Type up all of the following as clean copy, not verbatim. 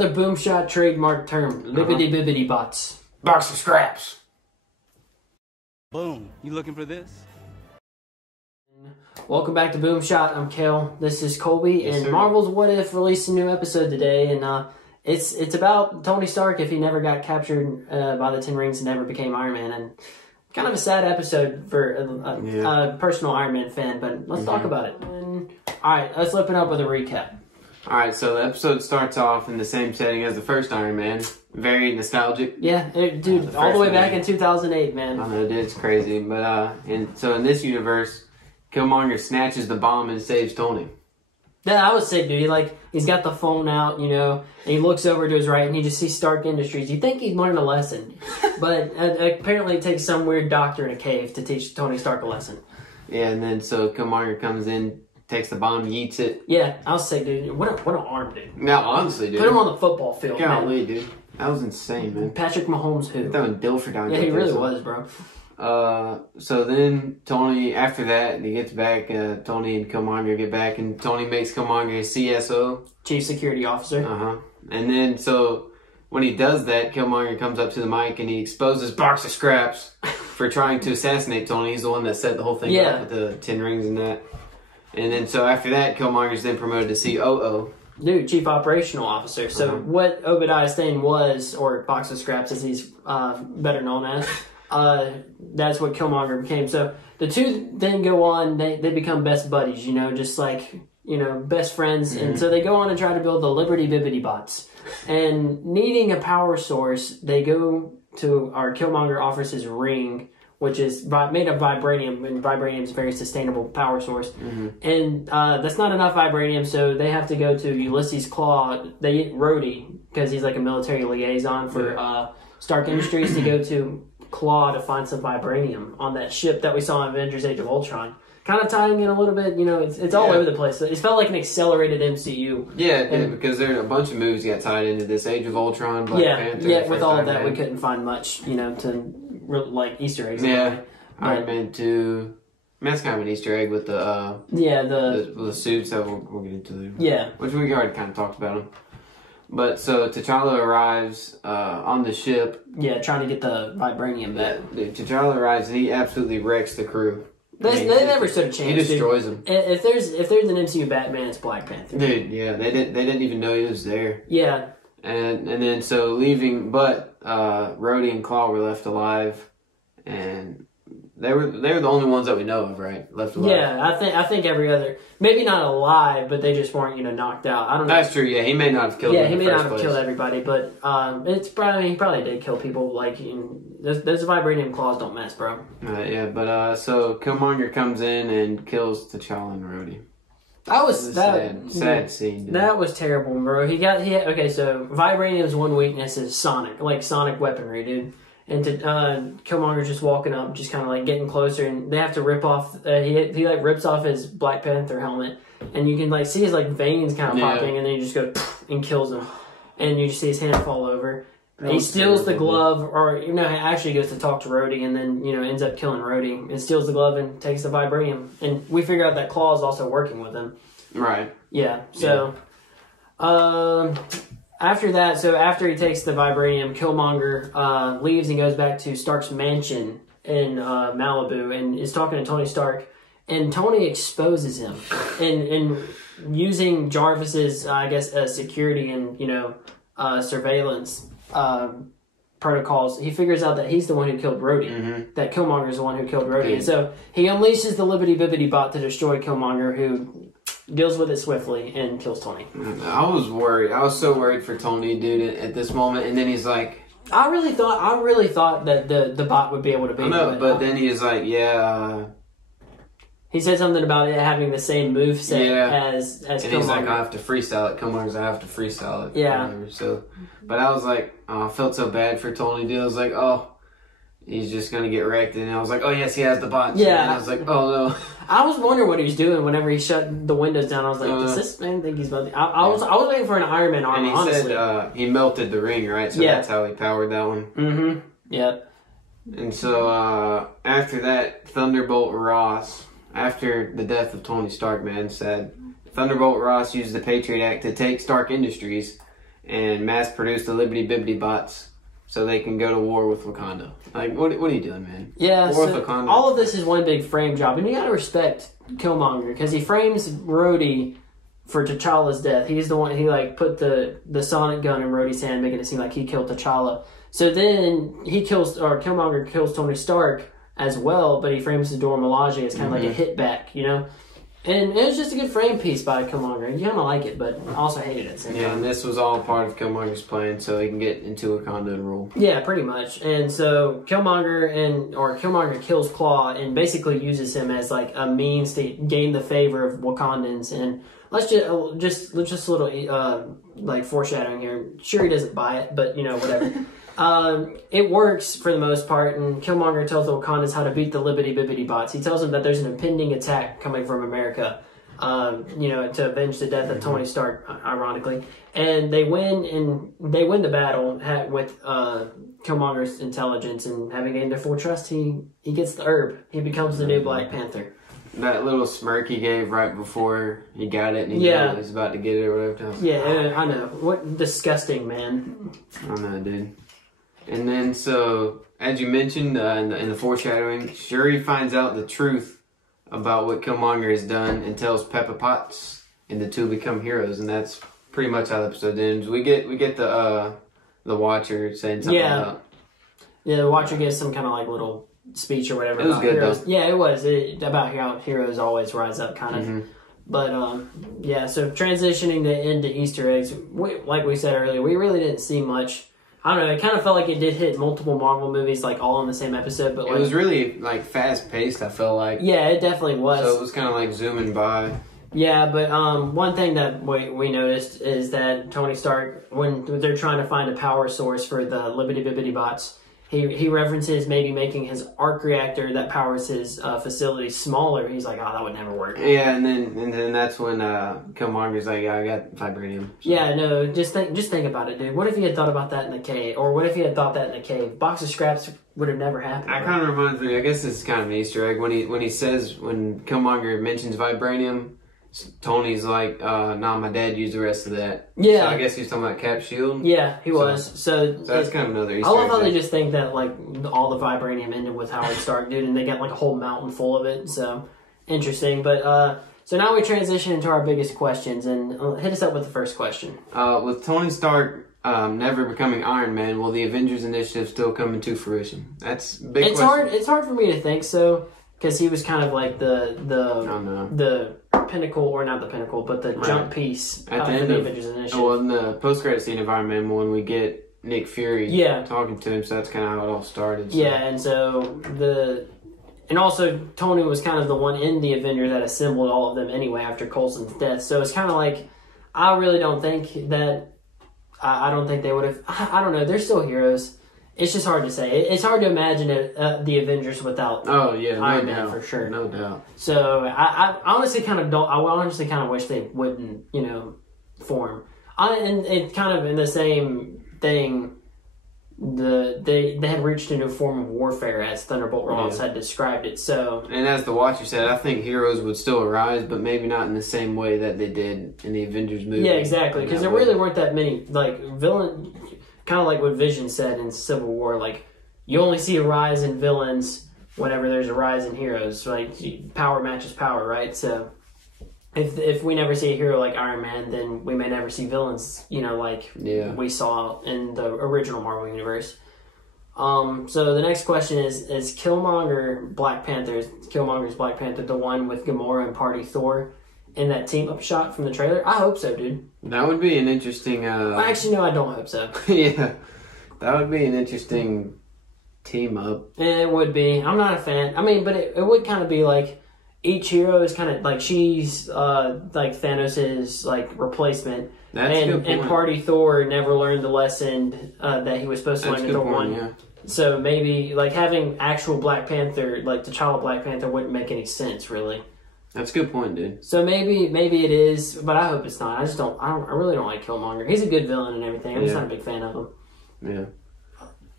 Another boom shot trademark term, libbity bibbity bots. Box of scraps. Boom. You looking for this? Welcome back to Boom Shot. I'm Kel. This is Colby, Yes, and sir. Marvel's What If released a new episode today, and it's about Tony Stark if he never got captured by the Ten Rings and never became Iron Man, and kind of a sad episode for a personal Iron Man fan. But let's talk about it. And, all right, let's open up with a recap. All right, so the episode starts off in the same setting as the first Iron Man. Very nostalgic. Yeah, dude, all the way back in 2008, man. I know, dude, it's crazy. But so in this universe, Killmonger snatches the bomb and saves Tony. Yeah, I was sick, dude. He's got the phone out, and he looks over to his right, and he just sees Stark Industries. You think he'd learn a lesson, but apparently it takes some weird doctor in a cave to teach Tony Stark a lesson. Yeah, and then so Killmonger comes in, takes the bomb, yeets it. Yeah, I was sick, dude. What an arm, dude. Now, honestly, dude. Put him on the football field, Golly, man. dude. That was insane, man. Patrick Mahomes who? Throwing Dilford down. Yeah, he really was, bro. So then Tony, after that, he gets back, Tony and Killmonger get back, and Tony makes Killmonger a CSO. Chief Security Officer. And then, so, when he does that, Killmonger comes up to the mic and he exposes Box of Scraps for trying to assassinate Tony. He's the one that set the whole thing up with the 10 rings and that. And then, so after that, Killmonger's then promoted to COO. Dude, Chief Operational Officer. So what Obadiah Stane was, or Box of Scraps as he's better known as, that's what Killmonger became. So the two then go on, they become best buddies, just best friends. And so they go on and try to build the Liberty Bibbity bots. And needing a power source, they go to, our Killmonger offers his ring, which is made of vibranium, and vibranium is a very sustainable power source. And that's not enough vibranium, so they have to go to Ulysses Claw. They get Rhodey, because he's like a military liaison for Stark Industries, to go to Claw to find some vibranium on that ship that we saw in Avengers Age of Ultron. Kind of tying in a little bit, it's all over the place. It felt like an accelerated MCU. Yeah, because there are a bunch of movies got tied into this. Age of Ultron, Black Panther. Yeah, with all of that, we couldn't find much, Easter eggs. Yeah, Iron Man 2. I mean, that's kind of an Easter egg with the suits that we'll get into. Yeah. Which we already kind of talked about them. But so T'Challa arrives on the ship. Yeah, trying to get the vibranium back. Dude, T'Challa arrives and he absolutely wrecks the crew. They never stood a chance. He destroys them. If there's an MCU Batman, it's Black Panther. Dude, yeah, they didn't even know he was there. Yeah. And then so leaving, but Rhodey and Claw were left alive, and they were the only ones that we know of, right? Left alive. Yeah, I think every other, maybe not alive, but they just weren't knocked out. I don't know. That's true. Yeah, he may not have killed. Yeah, he may not have killed everybody, but it's probably he probably did kill people. Those vibranium claws don't mess, bro. So Killmonger comes in and kills T'Challa and Rhodey. That was sad scene. Dude. That was terrible, bro. Okay. So vibranium's one weakness is sonic weaponry, dude. And Killmonger's just walking up, just kind of getting closer, and they have to rip off. He rips off his Black Panther helmet, and you can see his veins kind of popping, and then he just goes and kills him, and you just see his hand fall over. He steals the glove, or actually goes to talk to Rhodey, and then ends up killing Rhodey, and steals the glove and takes the vibranium. And we figure out that Claw is also working with him. Right. Yeah. So, after that, after he takes the vibranium, Killmonger leaves and goes back to Stark's mansion in Malibu, and is talking to Tony Stark. And Tony exposes him, and using Jarvis's, security and surveillance protocols, he figures out that he's the one who killed Rhodey. That Killmonger's the one who killed Rhodey. And so he unleashes the Libbity Bibbity bot to destroy Killmonger, who deals with it swiftly and kills Tony. I was worried. I was so worried for Tony, dude, at this moment. And then he's like, I really thought that the bot would be able to beat him. But then he is like, he said something about it having the same moveset as and Killmonger. He's like, I have to freestyle it. Killmonger's like, I have to freestyle it. Yeah. Whatever. So, but I was like, I felt so bad for Tony, dude. I was like, he's just going to get wrecked. And I was like, oh, yes, he has the bot. Yeah. And I was like, oh, no. I was wondering what he was doing whenever he shut the windows down. I was like, does this man think he's about to... I was waiting for an Iron Man armor, honestly. And he said he melted the ring, right? So that's how he powered that one. Mm-hmm. Yep. And so after that, Thunderbolt Ross, after the death of Tony Stark, man, said Thunderbolt Ross used the Patriot Act to take Stark Industries and mass produce the Liberty Bibbidi bots so they can go to war with Wakanda. Like, what are you doing, man? Yeah, war so with Wakanda. All of this is one big frame job, and you gotta respect Killmonger because he frames Rhodey for T'Challa's death. He's the one, he like put the sonic gun in Rhodey's hand, making it seem like he killed T'Challa. So then Killmonger kills Tony Stark as well, but he frames the Dora Milaje as kind of like a hit back, you know? And it was just a good frame piece by Killmonger. You kind of like it, but also hated it at the same time. Yeah, and this was all part of Killmonger's plan so he can get into Wakanda and rule. Yeah, pretty much. And so Killmonger kills Claw and basically uses him as like a means to gain the favor of Wakandans. And let's just a little like foreshadowing here. Sure, he doesn't buy it, but you know, whatever. It works for the most part, and Killmonger tells the Wakandans how to beat the Liberty Bibbidi bots. He tells them that there's an impending attack coming from America, to avenge the death of Tony Stark, ironically. And they win the battle with Killmonger's intelligence, and having gained their full trust, he gets the herb. He becomes the new Black Panther. That little smirk he gave right before he got it, and he knew he was about to get it or whatever. Yeah, I know. What disgusting, man. I don't know, dude. And then, so, as you mentioned in the foreshadowing, Shuri finds out the truth about what Killmonger has done and tells Pepper Potts, and the two become heroes, and that's pretty much how the episode ends. We get the Watcher saying something about... Yeah, the Watcher gives some kind of like little speech or whatever. It was good, heroes. though. Yeah, it was. About how heroes always rise up, kind of. But, so transitioning into Easter eggs, like we said earlier, we really didn't see much. I don't know, it kind of felt like it did hit multiple Marvel movies, like, all in the same episode, but, like... It was really, like, fast-paced, I felt like. Yeah, it definitely was. So it was kind of, like, zooming by. Yeah, but one thing that we noticed is that Tony Stark, when they're trying to find a power source for the Liberty Bibbidi bots, he references maybe making his arc reactor that powers his facility smaller. He's like, oh, that would never work. Yeah, and then that's when Killmonger's like, yeah, I got vibranium. So. Yeah, no, just think about it, dude. What if he had thought about that in the cave? Or what if he had thought that in the cave? Box of scraps would have never happened. That kind of reminds me, I guess this is kind of an Easter egg. When Killmonger mentions vibranium, Tony's like, nah, my dad used the rest of that. Yeah. So I guess he's talking about Cap's shield. Yeah, he was. So that's kind of another Easter egg. I love how they just think that, like, all the vibranium ended with Howard Stark, dude, and they got, like, a whole mountain full of it. So, interesting. But, so now we transition into our biggest questions, and hit us up with the first question. With Tony Stark never becoming Iron Man, will the Avengers Initiative still come into fruition? That's a big question. It's hard for me to think so, because he was kind of like the pinnacle, or not the pinnacle, but the jump piece at the end of the of Avengers Initiative. Well, in the post-credit scene of Iron Man 1, we get Nick Fury talking to him, so that's kind of how it all started. So. Yeah, and also Tony was kind of the one in the Avengers that assembled all of them anyway after Coulson's death. So it's kind of like, I really don't think that, I don't think they would have, I don't know, they're still heroes. It's just hard to say. It's hard to imagine the Avengers without Iron Man for sure. No doubt. So I honestly kind of don't. I honestly kind of wish they wouldn't, form. And it kind of in the same thing. They had reached a new form of warfare as Thunderbolt Ross had described it. So, and as the Watcher said, I think heroes would still arise, but maybe not in the same way that they did in the Avengers movie. Yeah, exactly. Because there really weren't that many villain. Kind of like what Vision said in Civil War, like, you only see a rise in villains whenever there's a rise in heroes. Like, power matches power, right? So, if we never see a hero like Iron Man, then we may never see villains, we saw in the original Marvel Universe. So the next question is Killmonger's Black Panther, the one with Gamora and Party Thor, in that team-up shot from the trailer? I hope so, dude. That would be an interesting... Actually, no, I don't hope so. Yeah. That would be an interesting team-up. It would be. I'm not a fan. I mean, but it would kind of be like... Each hero is kind of like... She's like Thanos' like replacement. That's a good point. And Party Thor never learned the lesson that he was supposed to learn in Thor 1. Yeah. So maybe like having actual Black Panther, like T'Challa Black Panther, wouldn't make any sense, really. That's a good point, dude. So maybe it is, but I hope it's not. I really don't like Killmonger. He's a good villain and everything. I'm just not a big fan of him.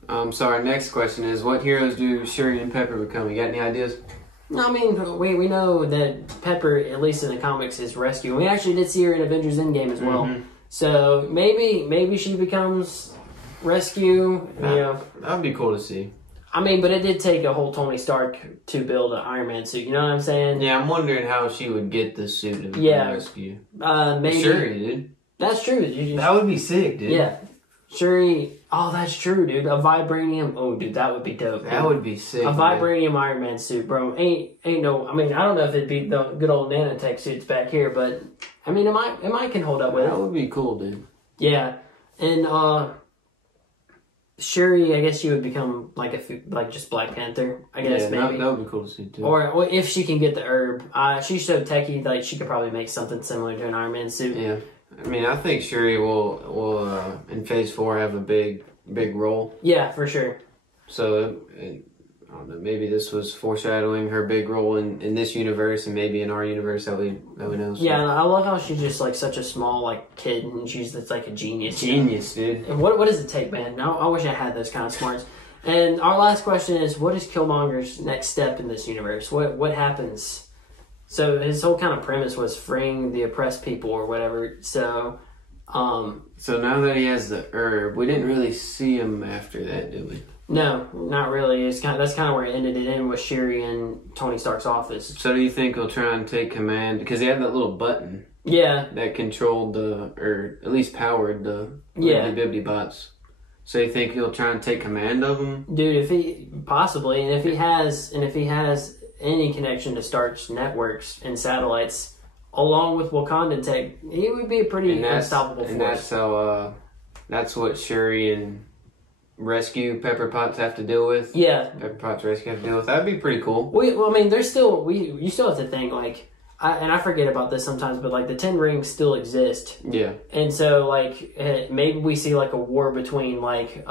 Yeah. So our next question is, what heroes do Shuri and Pepper become? You got any ideas? No, I mean, we know that Pepper, at least in the comics, is rescued. We actually did see her in Avengers Endgame as well. So maybe she becomes rescue. That would be cool to see. I mean, but it did take a whole Tony Stark to build an Iron Man suit. You know what I'm saying? Yeah, I'm wondering how she would get the suit to become rescue. Maybe. Shuri, dude. That's true. That would be sick, dude. Yeah. Shuri. Oh, that's true, dude. A vibranium. Oh, dude, that would be dope. That would be sick. A vibranium Iron Man suit, bro. Ain't no. I mean, I don't know if it'd be the good old nanotech suits back here, but I mean, it might can hold up with it. That would be cool, dude. Yeah, and Shuri, I guess she would become like just Black Panther. I guess maybe that would be cool to see too. Or if she can get the herb, she's so techie like she could probably make something similar to an Iron Man suit. Yeah, I mean, I think Shuri will in Phase 4 have a big role. Yeah, for sure. So I don't know, maybe this was foreshadowing her big role in this universe and maybe in our universe that we know. So. Yeah, I love how she's just like such a small like kid and she's just like a genius. Genius, dude. And what does it take, man? I wish I had those kind of smarts. And our last question is, what is Killmonger's next step in this universe? What happens? So his whole kind of premise was freeing the oppressed people or whatever. So now that he has the herb, we didn't really see him after that, did we? No, not really. That's kind of where it ended. It ended with Shuri in Tony Stark's office. So do you think he'll try and take command? Because he had that little button. Yeah. That controlled or at least powered the Bibbidi bots. So you think he'll try and take command of them? Dude, if he possibly, and if he has any connection to Stark's networks and satellites, along with Wakandan tech, he would be a pretty unstoppable force. And that's how that's what Shuri and Rescue Pepper Potts have to deal with. Yeah, Pepper Potts Rescue have to deal with. That'd be pretty cool. Well, I mean, you still have to think like, I forget about this sometimes, but like the 10 rings still exist. Yeah. And so like maybe we see like a war between like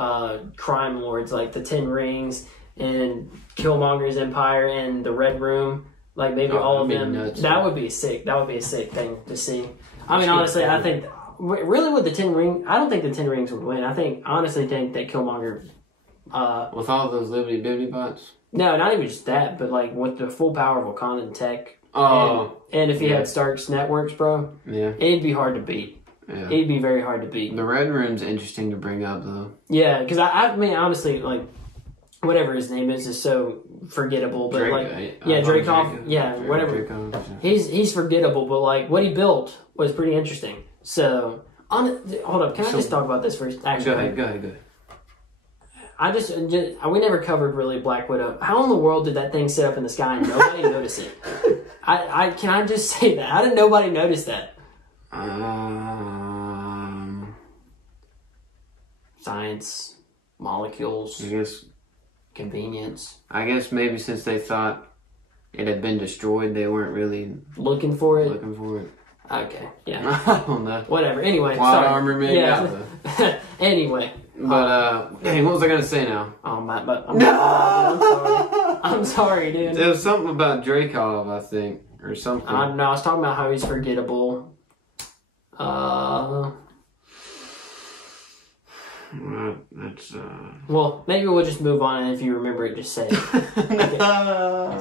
crime lords, like the 10 rings and Killmonger's empire and the Red Room. Like maybe all of them. Nuts, that would be sick. That would be a sick thing to see. I mean, honestly, I think. Really, with the 10 ring, I don't think the 10 rings would win. Honestly think that Killmonger... with all those Liberty Bibbidi bots? No, not even just that, but like with the full power of Wakandan tech. Oh. And if he had Stark's networks, bro, it'd be hard to beat. Yeah. It'd be very hard to beat. The Red Room's interesting to bring up, though. Yeah, because I mean, honestly, like, whatever his name is so forgettable. But Dreykov. Yeah, whatever. Dreykov. He's forgettable, but like what he built was pretty interesting. So, hold up. Can I just talk about this first? Actually, go ahead. We never covered really Black Widow. How in the world did that thing sit up in the sky and nobody noticed it? Can I just say that? How did nobody notice that? Science, molecules, I guess, convenience. I guess maybe since they thought it had been destroyed, they weren't really looking for it. Okay, yeah. I don't know. Whatever. Anyway, Plot armor, maybe. Yeah. Anyway. But dang, what was I gonna say now? Oh my! But I'm sorry. I'm sorry, dude. It was something about Dreykov, I think, or something. No, I was talking about how he's forgettable. That's Well, maybe we'll just move on, and if you remember it, just say it. Okay.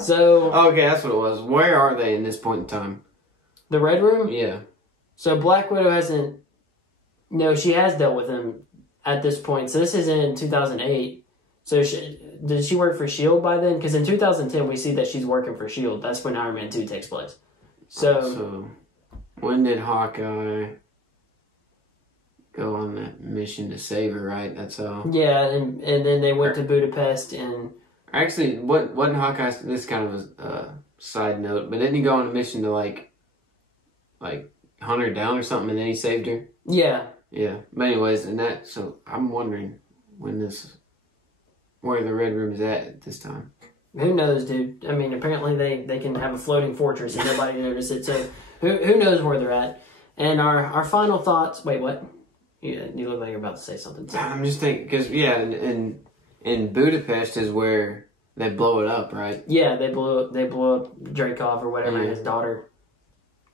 Okay, that's what it was. Where are they in this point in time? The Red Room? Yeah. So Black Widow hasn't... No, she has dealt with him at this point. So this is in 2008. So did she work for S.H.I.E.L.D. by then? Because in 2010, we see that she's working for S.H.I.E.L.D. That's when Iron Man 2 takes place. So when did Hawkeye go on that mission to save her, right? That's how... Yeah, and then they went to Budapest and... Actually, wasn't Hawkeye... This kind of a side note, but didn't he go on a mission to like hunt her down or something, and then he saved her? Yeah. Yeah. But anyways, so I'm wondering where the Red Room is at this time. Who knows, dude? I mean, apparently they can have a floating fortress and nobody noticed it. So who knows where they're at? And our final thoughts. Wait, what? You look like you're about to say something. Too. I'm just thinking because in Budapest is where they blow it up, right? Yeah, they blow up Dreykov or whatever, and his daughter.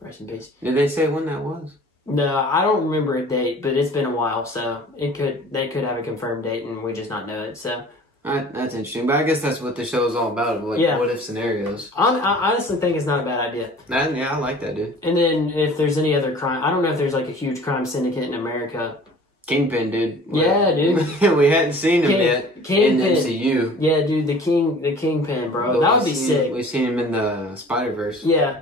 Rest in peace. Did they say when that was? No, I don't remember a date, but it's been a while, so they could have a confirmed date and we just not know it. So That's interesting, but I guess that's what the show is all about. What if scenarios? I honestly think it's not a bad idea. Yeah, I like that, dude. And then if there's any other crime, I don't know if there's like a huge crime syndicate in America. Kingpin, dude. Yeah, dude. We hadn't seen him yet in the MCU. Yeah, dude, the Kingpin, bro. But that would be sick. We've seen him in the Spider-Verse. Yeah.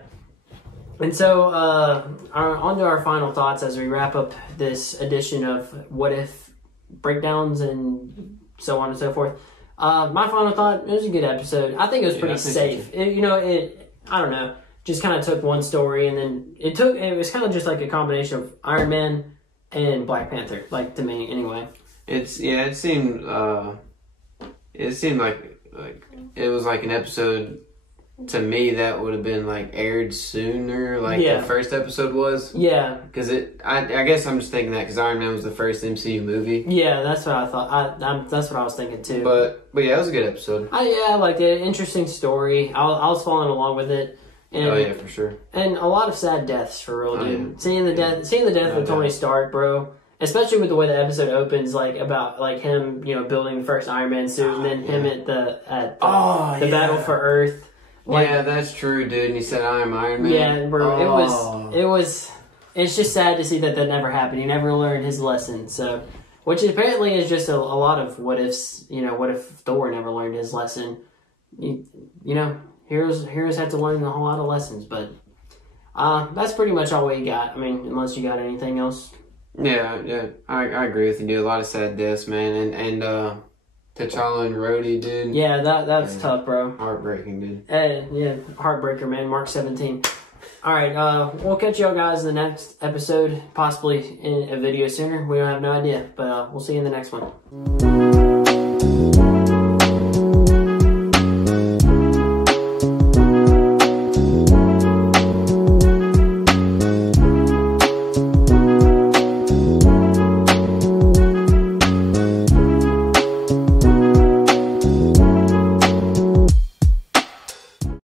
And so, on to our final thoughts as we wrap up this edition of What If breakdowns and so on and so forth. My final thought, it was a good episode. I think it was pretty safe. I don't know, just kind of took one story and then it was kind of just like a combination of Iron Man and Black Panther, like to me anyway. It seemed like it was like an episode to me that would have been like aired sooner, the first episode was. Yeah. Because I guess I'm just thinking that because Iron Man was the first MCU movie. Yeah, that's what I thought. That's what I was thinking too. But yeah, it was a good episode. I liked it. Interesting story. I was following along with it. And, oh yeah, for sure. And a lot of sad deaths for real, dude. Yeah. Seeing the death of Tony Stark, bro. Especially with the way the episode opens, like about like him, building the first Iron Man suit, and then him at the battle for Earth. Yeah, that's true, dude. And he said, "I'm Iron Man." Yeah, bro. It's just sad to see that never happened. He never learned his lesson. So, which apparently is just a lot of what ifs. What if Thor never learned his lesson? Heroes have to learn a whole lot of lessons. But that's pretty much all we got. I mean, unless you got anything else. Yeah, I agree with you, dude. A lot of sad deaths, man, and T'Challa and Rhodey, dude. Yeah, that's tough, bro. Heartbreaking, dude. Yeah, heartbreaker, man. Mark 17. All right, we'll catch y'all guys in the next episode, possibly in a video sooner. We don't have no idea, but we'll see you in the next one.